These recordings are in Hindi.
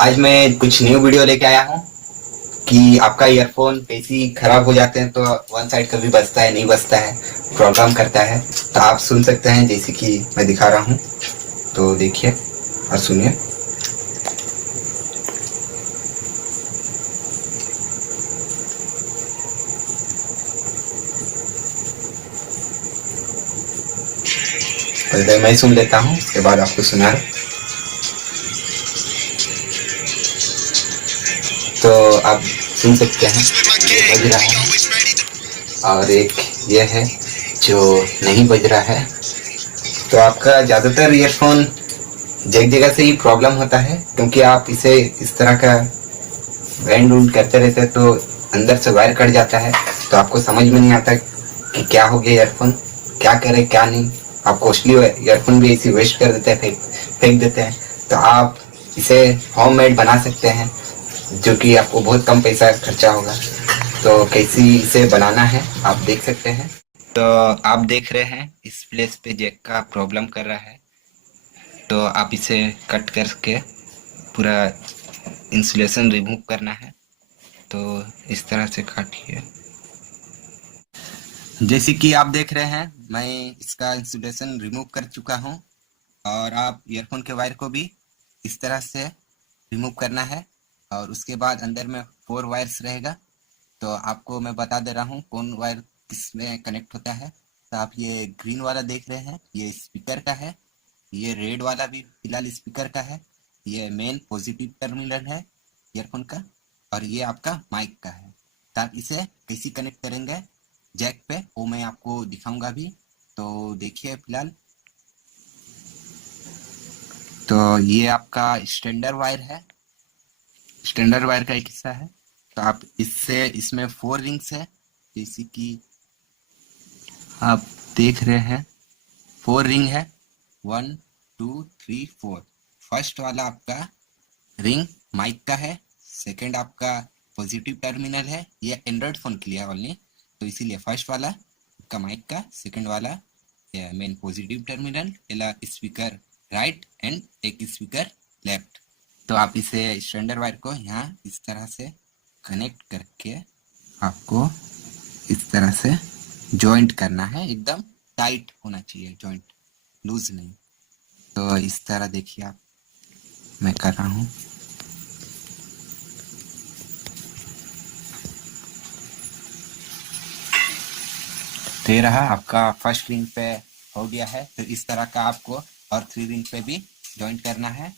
आज मैं कुछ न्यू वीडियो लेके आया हूँ कि आपका ईयरफोन कैसी खराब हो जाते हैं तो वन साइड कभी बजता है नहीं बजता है, प्रॉब्लम करता है। तो आप सुन सकते हैं जैसे कि मैं दिखा रहा हूँ, तो देखिए और सुनिए। पहले मैं सुन लेता हूँ, उसके बाद आपको सुना। तो आप सुन सकते हैं ये बज रहा है और एक ये है जो नहीं बज रहा है। तो आपका ज़्यादातर ईयरफोन जगह जगह से ही प्रॉब्लम होता है, क्योंकि आप इसे इस तरह का बैंड वूंड करते रहते हैं तो अंदर से वायर कट जाता है। तो आपको समझ में नहीं आता कि क्या हो गया ईयरफोन, क्या करें क्या नहीं। आप कॉस्टली ईयरफोन भी ऐसी वेस्ट कर देते हैं, फेंक देते हैं। तो आप इसे होममेड बना सकते हैं, जो कि आपको बहुत कम पैसा खर्चा होगा। तो कैसी इसे बनाना है आप देख सकते हैं। तो आप देख रहे हैं इस प्लेस पे जैक का प्रॉब्लम कर रहा है, तो आप इसे कट करके पूरा इंसुलेशन रिमूव करना है। तो इस तरह से काटिए। जैसे कि आप देख रहे हैं मैं इसका इंसुलेशन रिमूव कर चुका हूं, और आप ईयरफोन के वायर को भी इस तरह से रिमूव करना है। और उसके बाद अंदर में 4 वायर्स रहेगा। तो आपको मैं बता दे रहा हूँ कौन वायर किस में कनेक्ट होता है। तो आप ये ग्रीन वाला देख रहे हैं, ये स्पीकर का है। ये रेड वाला भी फिलहाल स्पीकर का है। ये मेन पॉजिटिव टर्मिनल है ईयरफोन का, और ये आपका माइक का है। तो आप इसे कैसे कनेक्ट करेंगे जैक पे, वो मैं आपको दिखाऊंगा अभी। तो देखिए फिलहाल, तो ये आपका स्टैंडर्ड वायर है, स्टैंडर्ड वायर का एक हिस्सा है। तो आप इससे, इसमें 4 रिंग्स है जैसे कि आप देख रहे हैं। 4 रिंग है, 1 2 3 4। फर्स्ट वाला आपका रिंग माइक का है, सेकंड आपका पॉजिटिव टर्मिनल है। ये एंड्रॉयड फोन के लिए ओनली, तो इसीलिए फर्स्ट वाला आपका माइक का, सेकंड वाला मेन पॉजिटिव टर्मिनल, पहला स्पीकर राइट एंड एक स्पीकर लेफ्ट। तो आप इसे स्टैंडर्ड वायर को यहाँ इस तरह से कनेक्ट करके आपको इस तरह से जॉइंट करना है। एकदम टाइट होना चाहिए जॉइंट, लूज नहीं। तो इस तरह देखिए आप, मैं कर रहा हूँ। तो ये रहा आपका फर्स्ट रिंग पे हो गया है। तो इस तरह का आपको और 3 रिंग पे भी जॉइंट करना है।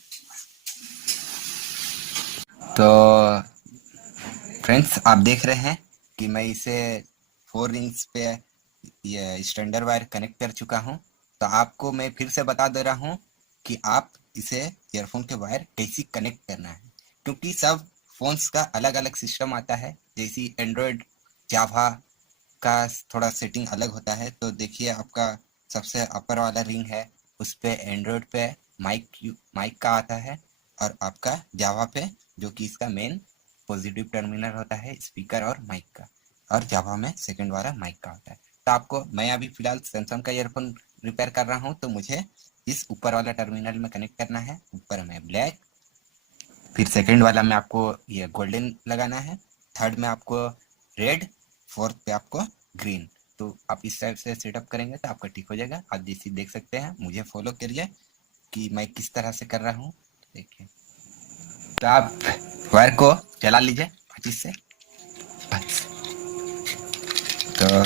तो फ्रेंड्स आप देख रहे हैं कि मैं इसे 4 रिंग्स पे ये स्टैंडर्ड वायर कनेक्ट कर चुका हूँ। तो आपको मैं फिर से बता दे रहा हूँ कि आप इसे ईयरफोन के वायर कैसे कनेक्ट करना है, क्योंकि सब फोन्स का अलग अलग सिस्टम आता है। जैसे एंड्रॉयड, जावा का थोड़ा सेटिंग अलग होता है। तो देखिए आपका सबसे अपर वाला रिंग है, उस पे एंड्रॉयड पे माइक का आता है, और आपका जावा पे जो कि इसका मेन पॉजिटिव टर्मिनल होता है स्पीकर और माइक का, और जावा में सेकंड वाला माइक का होता है। तो आपको, मैं अभी फिलहाल सैमसंग का ईयरफोन रिपेयर कर रहा हूँ, तो मुझे इस ऊपर वाला टर्मिनल में कनेक्ट करना है। ऊपर में ब्लैक, फिर सेकंड वाला में आपको ये गोल्डन लगाना है, थर्ड में आपको रेड, फोर्थ पे आपको ग्रीन। तो आप इस टाइप से सेटअप करेंगे तो आपका ठीक हो जाएगा। आप जैसे देख सकते हैं, मुझे फॉलो करिए कि मैं किस तरह से कर रहा हूँ। देखिए, तो आप वायर को चला लीजिए माचिस से बस। तो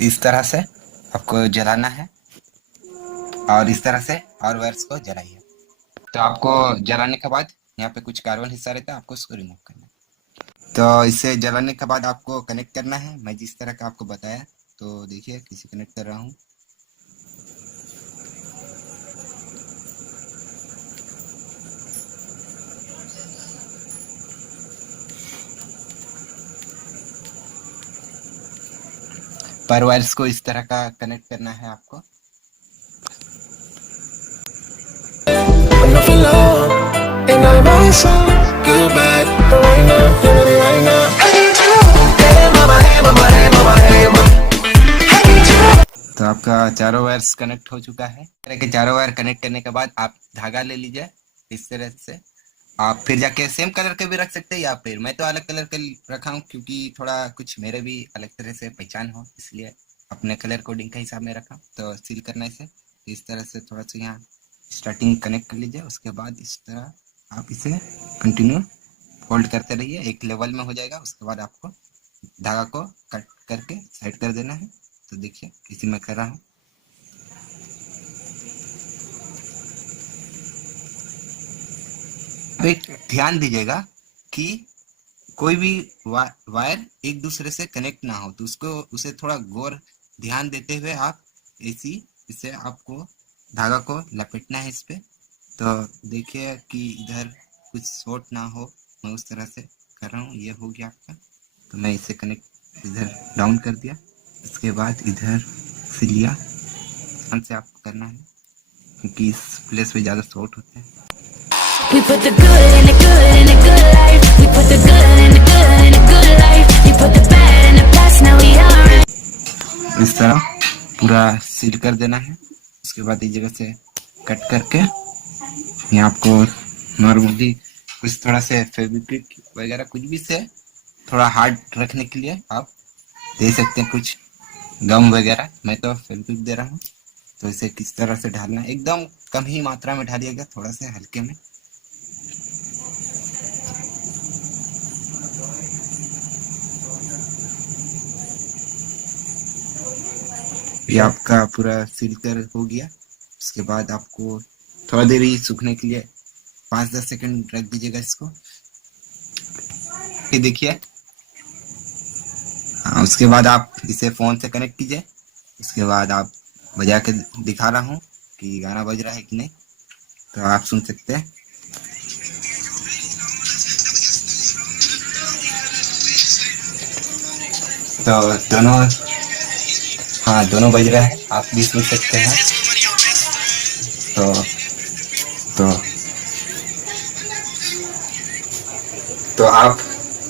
इस तरह से आपको जलाना है, और इस तरह से और वायर्स को जलाइए। तो आपको जलाने के बाद यहाँ पे कुछ कार्बन हिस्सा रहता है, आपको उसको रिमूव करना है। तो इसे जलाने के बाद आपको कनेक्ट करना है, मैं जिस तरह का आपको बताया। तो देखिए किसी कनेक्ट कर रहा हूँ। पर वायर्स को इस तरह का कनेक्ट करना है आपको। When I feel love, and I want some good bad, but right now, right now. Hey mama, hey mama, hey mama. चारों वायर्स कनेक्ट हो चुका है। इस तरह के चारों वायर कनेक्ट करने के बाद आप धागा ले लीजिए इस तरह से। आप फिर जाके सेम कलर के भी रख सकते हैं, या फिर मैं तो अलग कलर का रखा हूँ क्योंकि थोड़ा कुछ मेरे भी अलग तरह से पहचान हो, इसलिए अपने कलर कोडिंग के हिसाब में रखा। तो सील करना इसे इस तरह से थोड़ा सा यहाँ स्टार्टिंग कनेक्ट कर लीजिए। उसके बाद इस तरह आप इसे कंटिन्यू फोल्ड करते रहिए, एक लेवल में हो जाएगा। उसके बाद आपको धागा को कट करके साइड कर देना है। तो देखिए इसी में कर रहा हूँ। ध्यान दीजिएगा कि कोई भी वायर एक दूसरे से कनेक्ट ना हो, तो उसे थोड़ा गौर ध्यान देते हुए आप इसे आपको धागा को लपेटना है इस पे। तो देखिए कि इधर कुछ शॉर्ट ना हो, मैं उस तरह से कर रहा हूँ। ये हो गया आपका। तो मैं इसे कनेक्ट इधर डाउन कर दिया। इसके बाद इधर से लिया, ध्यान से आपको करना है क्योंकि इस प्लेस पे ज़्यादा शॉर्ट होते हैं। We put the good in the good in the good life. We put the good in the good in the good life. You put the bad in the past, now we are. इस तरह पूरा सील कर देना है। उसके बाद इस जगह से कट करके यहाँ आपको नॉर्मली कुछ थोड़ा से फेविक्विक वगैरह कुछ भी से थोड़ा हार्ड रखने के लिए आप दे सकते हैं, कुछ गम वगैरह। मैं तो फेविक्विक दे रहा हूँ। तो इसे किस तरह से ढालना है, एकदम कम ही मात्रा में ढालिएगा, थोड़ा से हल्के में। ये आपका पूरा सील कर हो गया। उसके बाद आपको थोड़ा देर ही सूखने के लिए 5-10 सेकंड रख दीजिएगा इसको। ये देखिए, हाँ, उसके बाद आप इसे फोन से कनेक्ट कीजिए। उसके बाद आप बजा के दिखा रहा हूँ कि गाना बज रहा है कि नहीं, तो आप सुन सकते हैं। तो दोनों बज रहा है, आप भी सुन सकते हैं। तो तो आप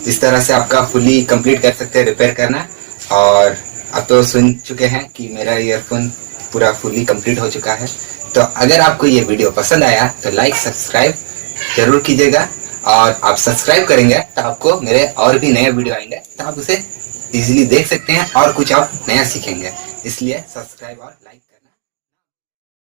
इस तरह से आपका फुली कंप्लीट कर सकते हैं रिपेयर करना। और आप तो सुन चुके हैं कि मेरा ईयरफोन पूरा फुली कंप्लीट हो चुका है। तो अगर आपको ये वीडियो पसंद आया तो लाइक सब्सक्राइब जरूर कीजिएगा। और आप सब्सक्राइब करेंगे तो आपको मेरे और भी नए वीडियो आएंगे, तो आप उसे इजीली देख सकते हैं और कुछ आप नया सीखेंगे। इसलिए सब्सक्राइब और लाइक